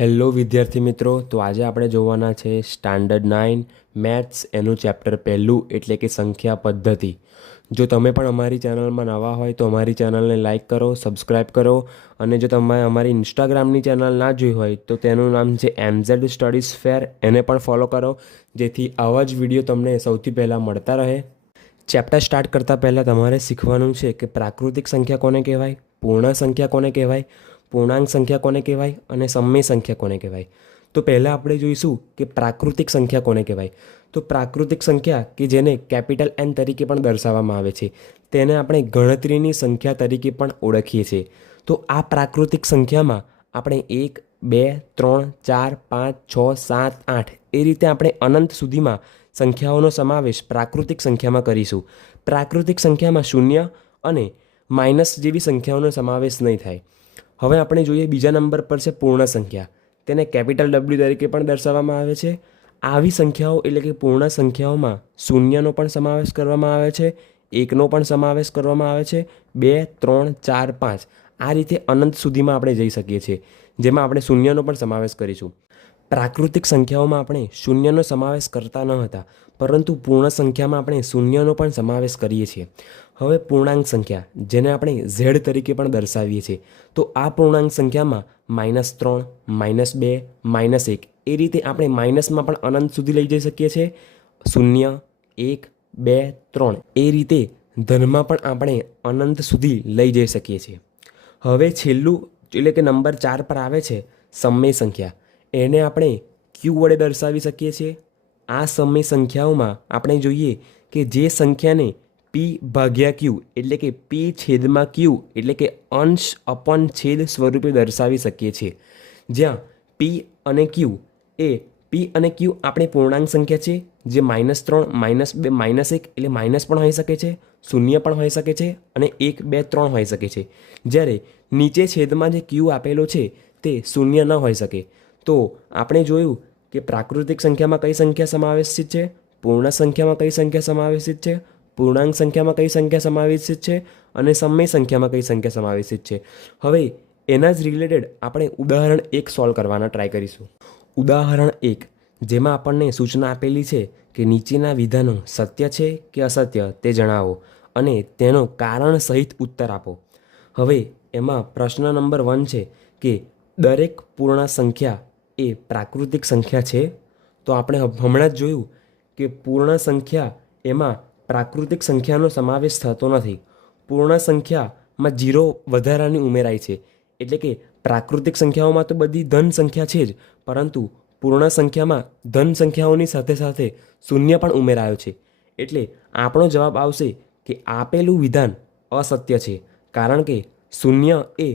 Hello વિદ્યાર્થી મિત્રો, તો આજે આપણે જોવાના છે સ્ટાન્ડર્ડ 9 મેથ્સ એનું ચેપ્ટર પહેલું એટલે કે સંખ્યા પદ્ધતિ. જો તમે પણ અમારી ચેનલમાં નવા હોય તો અમારી ચેનલને લાઇક કરો, સબસ્ક્રાઈબ કરો અને જો તમે અમારી ઇન્સ્ટાગ્રામની ચેનલ ના જોઈ હોય તો તેનું નામ છે MZ સ્ટડીઝ ફેર, એને પણ ફોલો કરો જેથી આવા જ વિડીયો તમને સૌથી પહેલાં મળતા રહે. ચેપ્ટર સ્ટાર્ટ કરતાં પહેલાં તમારે શીખવાનું છે કે પ્રાકૃતિક સંખ્યા કોને કહેવાય, પૂર્ણ સંખ્યા કોને કહેવાય, પૂર્ણાંક સંખ્યા કોને કહેવાય અને સમય સંખ્યા કોને કહેવાય. તો પહેલાં આપણે જોઈશું કે પ્રાકૃતિક સંખ્યા કોને કહેવાય. તો પ્રાકૃતિક સંખ્યા કે જેને કેપિટલ N તરીકે પણ દર્શાવવામાં આવે છે તેને આપણે ગણતરીની સંખ્યા તરીકે પણ ઓળખીએ છીએ. તો આ પ્રાકૃતિક સંખ્યામાં આપણે 1, 2, 3, 4, 5, 6, 7, 8 એ રીતે આપણે અનંત સુધીમાં સંખ્યાઓનો સમાવેશ પ્રાકૃતિક સંખ્યામાં કરીશું. પ્રાકૃતિક સંખ્યામાં શૂન્ય અને માઇનસ જેવી સંખ્યાઓનો સમાવેશ નહીં થાય. હવે આપણે જોઈએ બીજા નંબર પર છે પૂર્ણ સંખ્યા. તેને કેપિટલ W તરીકે પણ દર્શાવવામાં આવે છે. આવી સંખ્યાઓ એટલે કે પૂર્ણ સંખ્યાઓમાં શૂન્યનો પણ સમાવેશ કરવામાં આવે છે, એકનો પણ સમાવેશ કરવામાં આવે છે, 2, 3, 4, 5 આ રીતે અનંત સુધીમાં આપણે જઈ શકીએ છીએ, જેમાં આપણે શૂન્યનો પણ સમાવેશ કરીશું. પ્રાકૃતિક સંખ્યાઓમાં આપણે શૂન્યનો સમાવેશ કરતા ન હતા, પરંતુ પૂર્ણ સંખ્યામાં આપણે શૂન્યનો પણ સમાવેશ કરીએ છીએ. હવે પૂર્ણાંક સંખ્યા જેને આપણે Z તરીકે પણ દર્શાવીએ છીએ, તો આ પૂર્ણાંક સંખ્યામાં -3, -2, -1 એ રીતે આપણે માઇનસમાં પણ અનંત સુધી લઈ જઈ શકીએ છીએ. 0, 1, 2, 3 એ રીતે ધનમાં પણ આપણે અનંત સુધી લઈ જઈ શકીએ છીએ. હવે છેલ્લું એટલે કે નંબર 4 પર આવે છે સમય સંખ્યા. એને આપણે Q વડે દર્શાવી શકીએ છીએ. આ સમય સંખ્યાઓમાં આપણે જોઈએ કે જે સંખ્યાને P/Q એટલે કે P/Q એટલે કે અંશ અપન છેદ સ્વરૂપે દર્શાવી શકીએ છીએ. જ્યાં P અને Q એ P અને Q આપણી પૂર્ણાંક સંખ્યા છે, જે -3, -2, -1 એટલે માઇનસ પણ હોઈ શકે છે, શૂન્ય પણ હોઈ શકે છે અને 1, 2, 3 હોઈ શકે છે. જ્યારે નીચે છેદમાં જે Q આપેલો છે તે શૂન્ય ન હોઈ શકે. તો આપણે જોયું કે પ્રાકૃતિક સંખ્યામાં કઈ સંખ્યા સમાવેશિત છે, પૂર્ણ સંખ્યામાં કઈ સંખ્યા સમાવેશિત છે, પૂર્ણાંક સંખ્યામાં કઈ સંખ્યા સમાવેશિત છે અને સમય સંખ્યામાં કઈ સંખ્યા સમાવેશિત છે. હવે એના જ રિલેટેડ આપણે ઉદાહરણ 1 સોલ્વ કરવાના ટ્રાય કરીશું. ઉદાહરણ 1 જેમાં આપણને સૂચના આપેલી છે કે નીચેના વિધાનો સત્ય છે કે અસત્ય તે જણાવો અને તેનો કારણ સહિત ઉત્તર આપો. હવે એમાં પ્રશ્ન નંબર 1 છે કે દરેક પૂર્ણ સંખ્યા એ પ્રાકૃતિક સંખ્યા છે. તો આપણે હમણાં જ જોયું કે પૂર્ણ સંખ્યા એમાં પ્રાકૃતિક સંખ્યાનો સમાવેશ થતો નથી. પૂર્ણ સંખ્યામાં 0 વધારાની ઉમેરાય છે. એટલે કે પ્રાકૃતિક સંખ્યાઓમાં તો બધી ધન સંખ્યા છે જ, પરંતુ પૂર્ણ સંખ્યામાં ધન સંખ્યાઓની સાથે સાથે શૂન્ય પણ ઉમેરાયો છે. એટલે આપણો જવાબ આવશે કે આપેલું વિધાન અસત્ય છે, કારણ કે શૂન્ય એ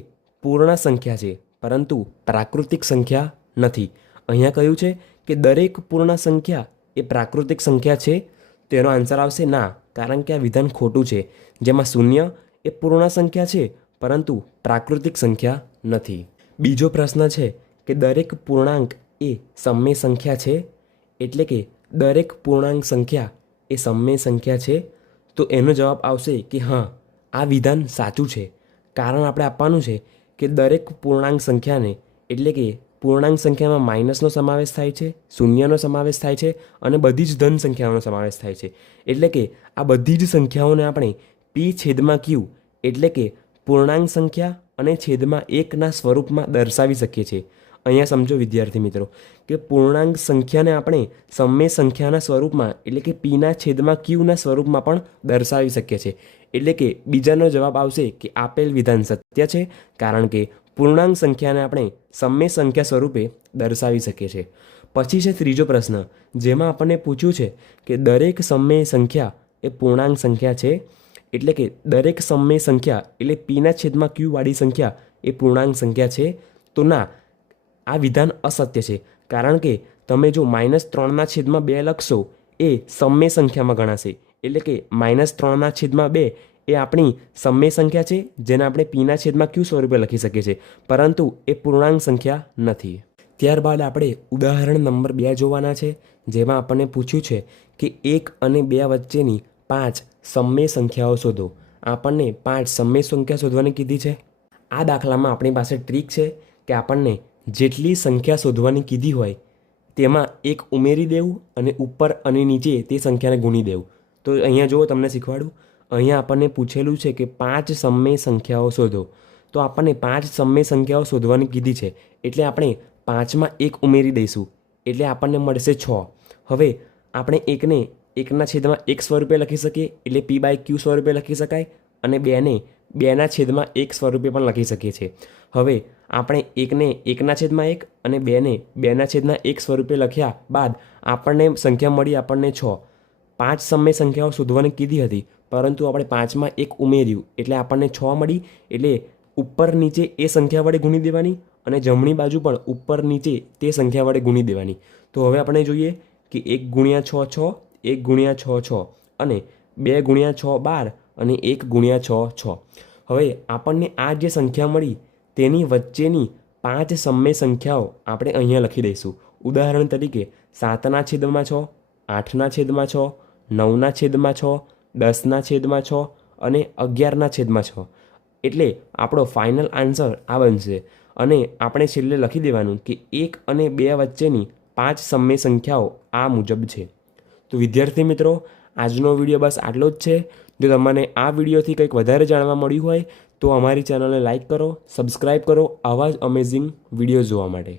પૂર્ણ સંખ્યા છે પરંતુ પ્રાકૃતિક સંખ્યા નથી. અહીંયા કહ્યું છે કે દરેક પૂર્ણ સંખ્યા એ પ્રાકૃતિક સંખ્યા છે. તેનો આન્સર આવશે ના, કારણ કે આ વિધાન ખોટું છે, જેમાં શૂન્ય એ પૂર્ણ સંખ્યા છે પરંતુ પ્રાકૃતિક સંખ્યા નથી. બીજો પ્રશ્ન છે કે દરેક પૂર્ણાંક એ સમય સંખ્યા છે, એટલે કે દરેક પૂર્ણાંક સંખ્યા એ સમય સંખ્યા છે. તો એનો જવાબ આવશે કે હા, આ વિધાન સાચું છે. કારણ આપણે આપવાનું છે કે દરેક પૂર્ણાંક સંખ્યાને એટલે કે પૂર્ણાંક સંખ્યામાં માઇનસનો સમાવેશ થાય છે, શૂન્યનો સમાવેશ થાય છે અને બધી જ ધન સંખ્યાઓનો સમાવેશ થાય છે. એટલે કે આ બધી જ સંખ્યાઓને આપણે P/Q એટલે કે પૂર્ણાંક સંખ્યા અને છેદમાં 1ના સ્વરૂપમાં દર્શાવી શકીએ છીએ. અહીંયા સમજો વિદ્યાર્થી મિત્રો કે પૂર્ણાંક સંખ્યાને આપણે સમય સંખ્યાના સ્વરૂપમાં એટલે કે P/Qના સ્વરૂપમાં પણ દર્શાવી શકીએ છીએ. એટલે કે બીજાનો જવાબ આવશે કે આપેલ વિધાન સત્ય છે, કારણ કે પૂર્ણાંક સંખ્યાને આપણે સમય સંખ્યા સ્વરૂપે દર્શાવી શકીએ છીએ. પછી છે ત્રીજો પ્રશ્ન, જેમાં આપણને પૂછ્યું છે કે દરેક સમય સંખ્યા એ પૂર્ણાંક સંખ્યા છે, એટલે કે દરેક સમય સંખ્યા એટલે P/Q વાળી સંખ્યા એ પૂર્ણાંક સંખ્યા છે. તો ના, આ વિધાન અસત્ય છે, કારણ કે તમે જો -3/2 લખશો એ સમય સંખ્યામાં ગણાશે. એટલે કે -3/2 એ આપણી સમય સંખ્યા છે, જેને આપણે P/Q સ્વરૂપે લખી શકીએ છીએ, પરંતુ એ પૂર્ણાંક સંખ્યા નથી. ત્યારબાદ આપણે ઉદાહરણ નંબર 2 જોવાના છે, જેમાં આપણને પૂછ્યું છે કે 1 અને 2 વચ્ચેની 5 સમય સંખ્યાઓ શોધો. આપણને 5 સમય સંખ્યા શોધવાની કીધી છે. આ દાખલામાં આપણી પાસે ટ્રીક છે કે આપણને જેટલી સંખ્યા શોધવાની કીધી હોય તેમાં એક ઉમેરી દેવું અને ઉપર અને નીચે તે સંખ્યાને ગુણી દેવું. તો અહીંયા જુઓ તમને શીખવાડું. અહીંયા આપણને પૂછેલું છે કે 5 સમમેય સંખ્યાઓ શોધો. તો આપણને 5 સમમેય સંખ્યાઓ શોધવાની કીધી છે એટલે આપણે 5માં 1 ઉમેરી દઈશું એટલે આપણને મળશે 6. હવે આપણે 1/1 સ્વરૂપે લખી શકીએ એટલે p/q સ્વરૂપે લખી શકાય અને 2/1 સ્વરૂપે પણ લખી શકીએ છીએ. હવે આપણે 1/1 અને 2/1 સ્વરૂપે લખ્યા બાદ આપણને સંખ્યા મળી આપણને 6. 5 સમમેય સંખ્યાઓ શોધવાની કીધી હતી પરંતુ આપણે 5માં 1 ઉમેર્યું એટલે આપણને 6 મળી. એટલે ઉપર નીચે એ સંખ્યા વડે ગુણી દેવાની અને જમણી બાજુ પણ ઉપર નીચે તે સંખ્યા વડે ગુણી દેવાની. તો હવે આપણે જોઈએ કે 1 × 6 6, 1 × 6 6 અને 2 × 6 12 અને 1 × 6 6. હવે આપણને આ જે સંખ્યા મળી તેની વચ્ચેની 5 સમમેય સંખ્યાઓ આપણે અહીંયા લખી દઈશું. ઉદાહરણ તરીકે 7/6, 8/6, 9/6, 10/6 અને 11/6. એટલે આપણો ફાઇનલ આન્સર આ બનશે. અને આપણે છેલ્લે લખી દેવાનું કે 1 અને 2 વચ્ચેની 5 સમમેય સંખ્યાઓ આ મુજબ છે. તો વિદ્યાર્થી મિત્રો, આજનો વિડીયો બસ આટલો જ છે. જો તમને આ વિડીયોથી કંઈક વધારે જાણવા મળ્યું હોય તો અમારી ચેનલને લાઇક કરો, સબસ્ક્રાઈબ કરો આવા જ અમેઝિંગ વિડીયો જોવા માટે.